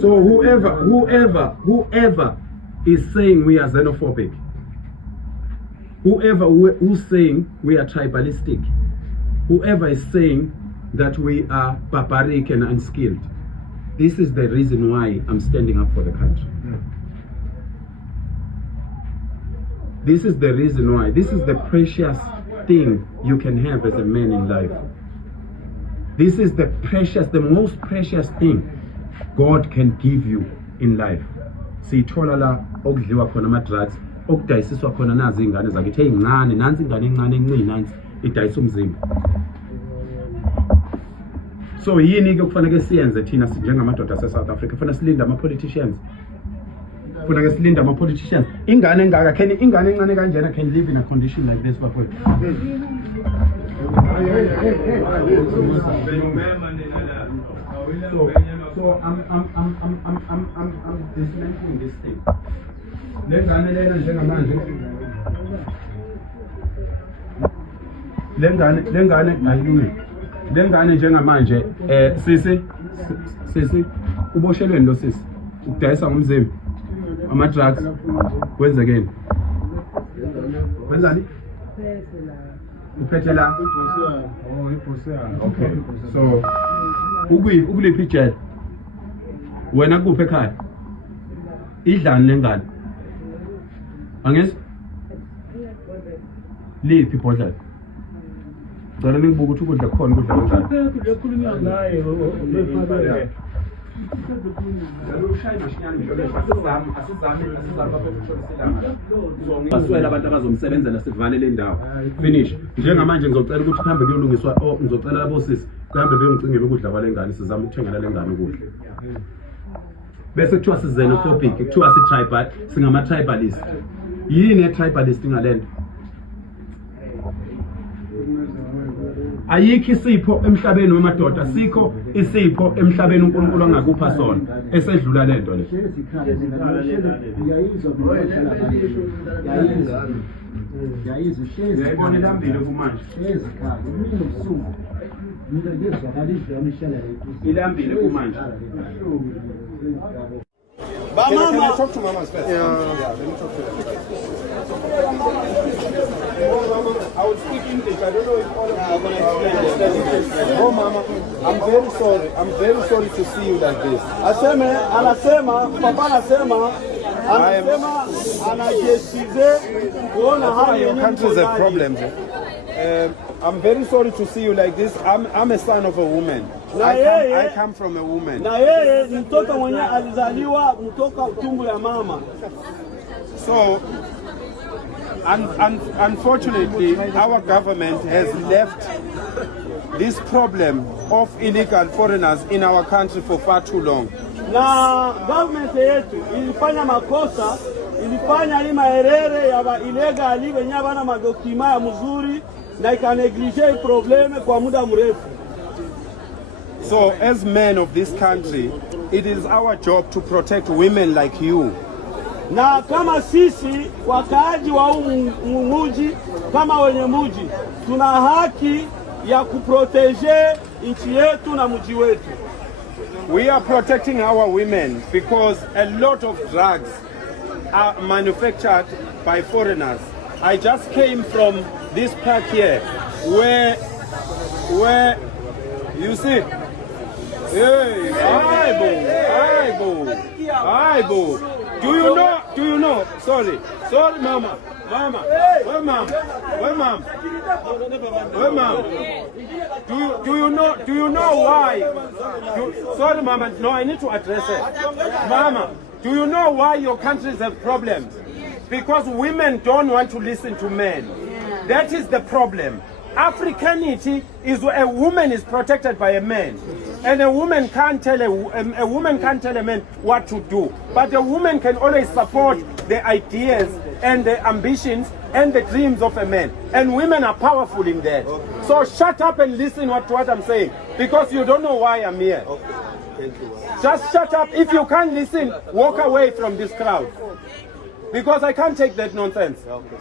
So whoever is saying we are xenophobic, who's saying we are tribalistic, whoever is saying that we are barbaric and unskilled, this is the reason why I'm standing up for the country. This is the reason why. This is the precious thing you can have as a man in life. This is the most precious thing God can give you in life. Sithola la okudliwa khona ama drugs, okudayisiswa khona nazi ingane zakithi ezincane, nansi ingane encane encane nansi idayisa umzimba. So yini ke kufanele siyenze thina njengamadoda ase South Africa? Kufanele silinde ama politicians. Kufanele silinde ama politicians. Ingane engaka ingane encane kanjena can live in a condition like this bafowethu? So I'm dismantling this thing. Lengane lena njengamanje. Lengane ayilungile. Lengane njengamanje sisi uboshelweni lo sisi. Ukudayisa ngomzimba. Ama drugs kwenzekeni. Wenzani? Uphethe la. Oh, iphosela. Okay. So ukuliphi ijele? Wena kuphi ekhaya? Idlani lengane. Angezi? Liphi ibhodlela? Ngicela ngibuka ukuthi ukudla khona ukudla kanjani. Kukhulunywa ngaye lefaka. Aswela abantu abazomsebenzela sivale le ndawo. Finish. Njengamanje ngizocela ukuthi kuhambe kuyolungiswa ngizocela labo sisi kuhambe beyongicingela ukudla kwalengane sizama ukuthengela lengane ukudla. Bese kuthiwa si xenophobic, kuthiwa si tribal, singama tribalist. Yini e tribalist ngalento? Ayikho isipho emhlabeni wemadoda, sikho isipho emhlabeni uNkulunkulu angakupha sona esedlula lento le. Yayibona ilambile kumanje. Ilambile kumanje. Mama, can I talk to mamas first? Yeah, let me talk to them. I will speak English. I don't know if all of you understand. Oh, Mama, I'm very sorry. I'm very sorry to see you like this. anasema papa anasema anajisize kuona hali Your countries have problems. I'm very sorry to see you like this. I'm a son of a woman. I come from a woman. Na yeye ni mtoto mwenye alizaliwa kutoka tumbo ya mama. So unfortunately, our government has left this problem of illegal foreigners in our country for far too long. Na government yetu ilifanya makosa, ilifanya hii maerere ya illegal wenye bana madokima ya mzuri na ikaneglige probleme kwa muda mrefu. So as men of this country, it is our job to protect women like you. Na kama sisi wakaaji wa muji kama wenye muji tuna haki ya kuprotege nchi yetu na muji wetu. We are protecting our women because a lot of drugs are manufactured by foreigners. I just came from this park here where you see, hey, Aibo. Do you know? Sorry, mama. Where mom? Do you know why? Sorry, mama. No, I need to address it. Mama, do you know why your countries have problems? Because women don't want to listen to men. That is the problem. Africanity is where a woman is protected by a man, and a woman can't tell a man what to do. But a woman can always support the ideas and the ambitions and the dreams of a man. And women are powerful in that. Okay. So shut up and listen to what I'm saying, because you don't know why I'm here. Okay. Thank you. Just shut up. If you can't listen, walk away from this crowd, because I can't take that nonsense. Okay.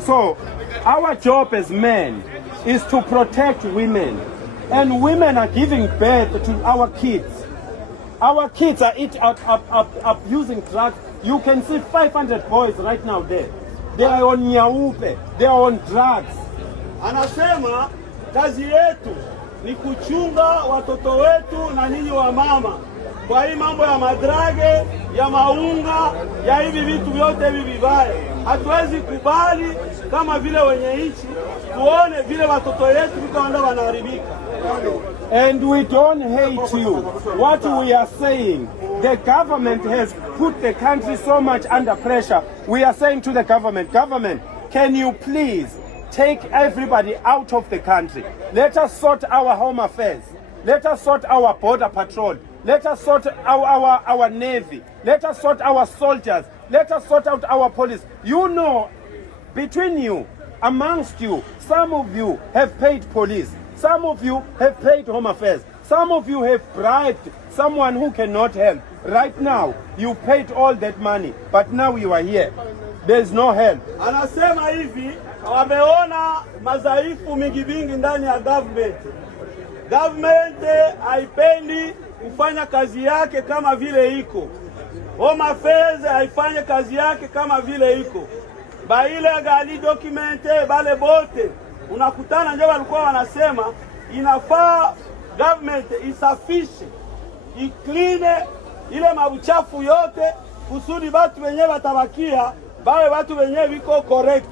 So, our job as men is to protect women. And women are giving birth to our kids. Our kids are abusing drugs. You can see 500 boys right now there. They are on nyaupe. They are on drugs. Anasema kazi yetu ni kuchunga watoto wetu na ninyi wa mama. Kwa hii mambo ya madrage, ya maunga, ya hivi vitu vyote hivi vibaya. Hatuwezi kubali kama vile wenye nchi tuone vile watoto wetu viko anda wanaharibika. And we don't hate you. What we are saying, the government has put the country so much under pressure. We are saying to the government, can you please take everybody out of the country? Let us sort our home affairs. Let us sort our border patrol. Let us sort our navy. Let us sort our soldiers. Let us sort out our police. You know, between you, amongst you, some of you have paid police. Some of you have paid home affairs. Some of you have bribed someone who cannot help. Right now, you paid all that money, but now you are here. There is no help. Anasema hivi, wameona madhaifu mingi ndani ya government. Government haipendi kufanya kazi yake kama vile iko. Home affairs haifanye kazi yake kama vile iko. Ba ile gali documente bale bote unakutana ndio walikuwa wanasema inafaa government isafishe, ikline ile mabuchafu yote kusudi watu wenyewe watabakia bawe watu wenyewe wiko correct.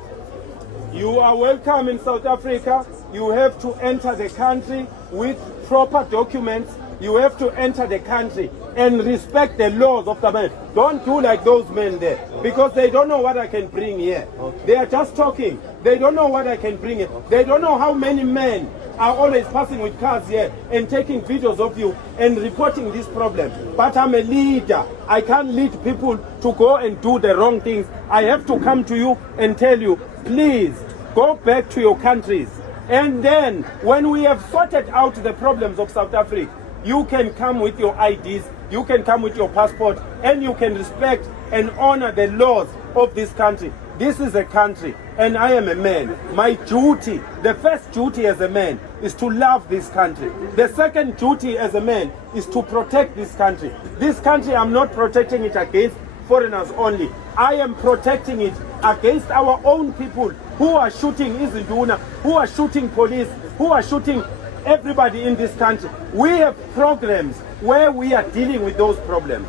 You are welcome in South Africa. You have to enter the country with proper documents. You have to enter the country and respect the laws of the man. Don't do like those men there, because they don't know what I can bring here. Okay. They are just talking. They don't know what I can bring here. They don't know how many men are always passing with cars here and taking videos of you and reporting this problem. But I'm a leader. I can't lead people to go and do the wrong things. I have to come to you and tell you, please, go back to your countries. And then, when we have sorted out the problems of South Africa, you can come with your IDs, you can come with your passport, and you can respect and honor the laws of this country. This is a country, and I am a man. My duty, the first duty as a man, is to love this country. The second duty as a man is to protect this country. This country, I'm not protecting it against foreigners only. I am protecting it against our own people who are shooting Izinduna, who are shooting police, who are shooting everybody in this country. We have programs where we are dealing with those problems.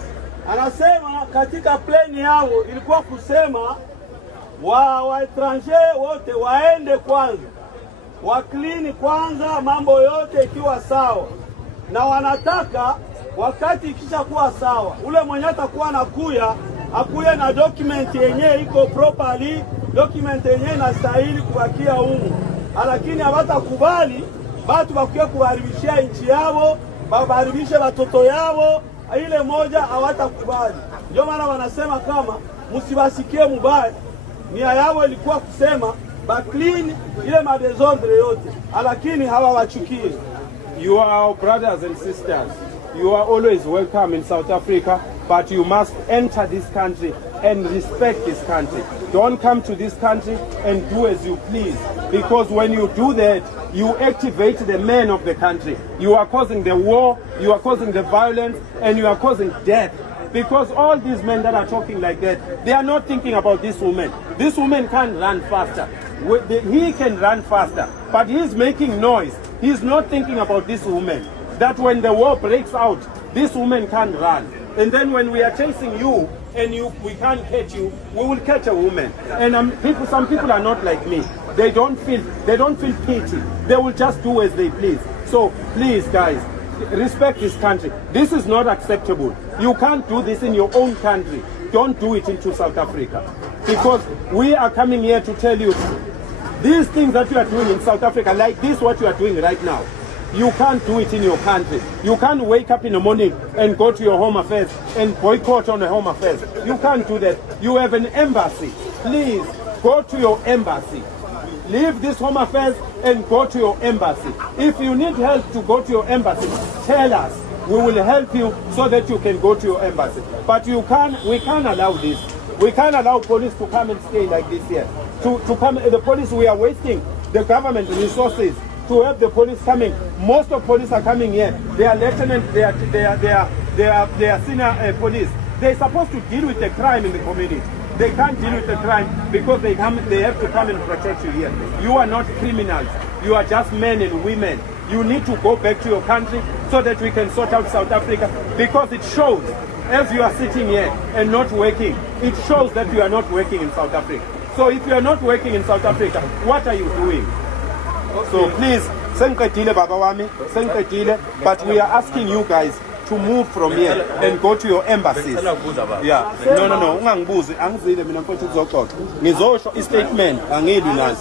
Anasema katika plani yao ilikuwa kusema wa etranger wote waende kwanza, waklini kwanza, mambo yote ikiwa sawa, na wanataka wakati ikisha kuwa sawa, ule mwenye atakuwa nakuya akuye na document yenye iko properly, document yenye inastahili kubakia humu. Lakini hawatakubali batu bakuye kuharibishia nchi yao, baharibishe watoto yao, ile moja hawatakubali. Ndio maana wanasema kama msibasikie mubaya. Nia yao ilikuwa kusema ba clean ile madesordre yote, lakini hawawachukie. You are our brothers and sisters. You are always welcome in South Africa, but you must enter this country and respect this country. Don't come to this country and do as you please, because when you do that, you activate the men of the country. You are causing the war, you are causing the violence, and you are causing death. Because all these men that are talking like that, they are not thinking about this woman. This woman can't run faster. He can run faster, but he's making noise. He's not thinking about this woman. That when the war breaks out, this woman can't run. And then when we are chasing you and we can't catch you, we will catch a woman. And some people are not like me. They don't feel pity. They will just do as they please. So please, guys, respect this country. This is not acceptable. You can't do this in your own country. Don't do it into South Africa. Because we are coming here to tell you, these things that you are doing in South Africa, like this what you are doing right now, you can't do it in your country. You can't wake up in the morning and go to your home affairs and boycott on the home affairs. You can't do that. You have an embassy. Please, go to your embassy. Leave this home affairs and go to your embassy. If you need help to go to your embassy, tell us. We will help you so that you can go to your embassy. But we can't allow this. We can't allow police to come and stay like this here. To come, the police, we are wasting the government resources to have the police coming. Most of police are coming here. They are lieutenant, they are senior police. They're supposed to deal with the crime in the community. They can't deal with the crime because they have to come and protect you here. You are not criminals. You are just men and women. You need to go back to your country so that we can sort out South Africa, because it shows, as you are sitting here and not working, it shows that you are not working in South Africa. So if you are not working in South Africa, what are you doing? So please, sengiqedile baba wami, sengiqedile, but we are asking you guys to move from here and go to your embassies. Yeah. No, ungangibuzi, angizile mina mfowethu ukuzoxoxa. Ngizosho istatement, angilwi nani.